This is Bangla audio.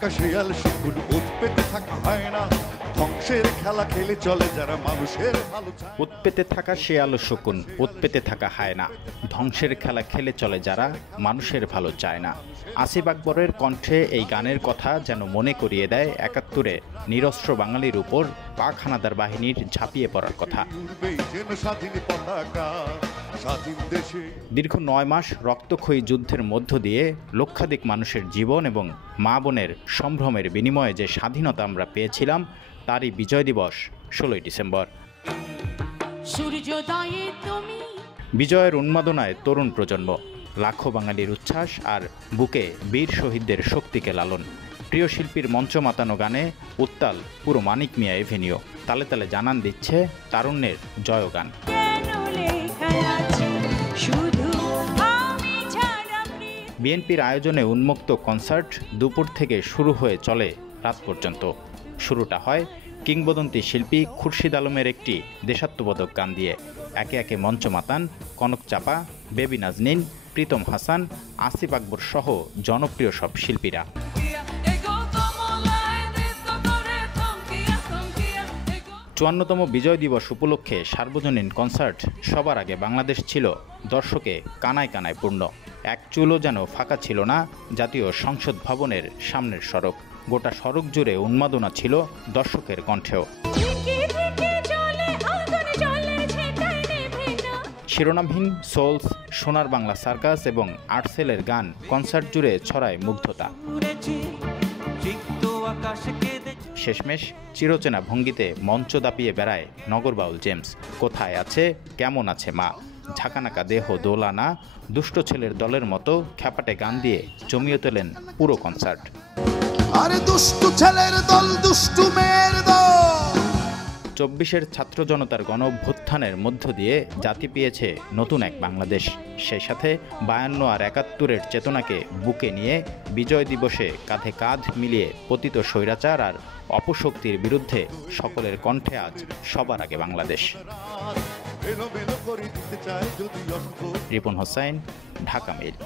থাকা শেয়াল শকুন ওত পেতে থাকা হয় না, ধ্বংসের খেলা খেলে চলে যারা মানুষের ভালো চায়। ওত পেতে থাকা শেয়াল শকুন ওত পেতে থাকা হয় না, ধ্বংসের খেলা খেলে চলে যারা মানুষের ভালো চায় না। আসিফ আকবরের কণ্ঠে এই গানের কথা যেন মনে করিয়ে দেয় ৭১-এ নিরস্ত্র বাঙালির উপর পাক হানাদার বাহিনীর ঝাঁপিয়ে পড়ার কথা। দীর্ঘ ৯ মাস রক্তক্ষয়ী যুদ্ধের মধ্য দিয়ে লক্ষাধিক মানুষের জীবন এবং মা বোনের সম্ভ্রমের বিনিময়ে যে স্বাধীনতা আমরা পেয়েছিলাম, তারই বিজয় দিবস ১৬ই ডিসেম্বর। বিজয়ের উন্মাদনায় তরুণ প্রজন্ম, লাখো বাঙালির উচ্ছ্বাস আর বুকে বীর শহীদদের শক্তিকে লালন। প্রিয় শিল্পীর মঞ্চ মাতানো গানে উত্তাল পুরো মানিক মিয়া এভিনিউ, তালে তালে জানান দিচ্ছে তারুণ্যের জয়গান। বিএনপির আয়োজনে উন্মুক্ত কনসার্ট দুপুর থেকে শুরু হয়ে চলে রাত পর্যন্ত। শুরুটা হয় কিংবদন্তি শিল্পী খুরশিদ আলমের একটি দেশাত্মবোধক গান দিয়ে। একে একে মঞ্চ মাতান কনক চাপা, বেবি নাজনীন, প্রীতম হাসান, আসিফ আকবর সহ জনপ্রিয় সব শিল্পীরা। ৫৪তম বিজয় দিবস উপলক্ষে সার্বজনীন কনসার্ট সবার আগে বাংলাদেশ ছিল দর্শকে কানায় কানায় পূর্ণ। এক চুলও যেন ফাঁকা ছিল না জাতীয় সংসদ ভবনের সামনের সড়ক। গোটা সড়ক জুড়ে উন্মাদনা ছিল দর্শকের কণ্ঠেও। শিরোনামহীন সোলস, সোনার বাংলা সার্কাস এবং আর্টসেলের গান কনসার্ট জুড়ে ছড়ায় মুগ্ধতা। শেষমেশ চিরচেনা ভঙ্গিতে মঞ্চ দাপিয়ে বেড়ায় নগরবাউল জেমস। কোথায় আছে, কেমন আছে মা, ঝাঁকানাকা দেহ দোলানা, দুষ্ট ছেলের দলের মতো খ্যাপাটে গান দিয়ে জমিয়ে তোলেন পুরো কনসার্ট। আরে দুষ্টু ছেলের দল, দুষ্টু মেয়ের দল। ২৪-এর ছাত্র জনতার গণ অভ্যুত্থানের মধ্য দিয়ে জাতি পেয়েছে নতুন এক বাংলাদেশ। সেই সাথে ৫২ আর ৭১-এর চেতনাকে বুকে নিয়ে বিজয় দিবসে কাঁধে কাঁধ মিলিয়ে পতিত স্বৈরাচার আর অপশক্তির বিরুদ্ধে সকলের কণ্ঠে আজ সবার আগে বাংলাদেশ। রিপন হোসাইন, ঢাকা মেইল।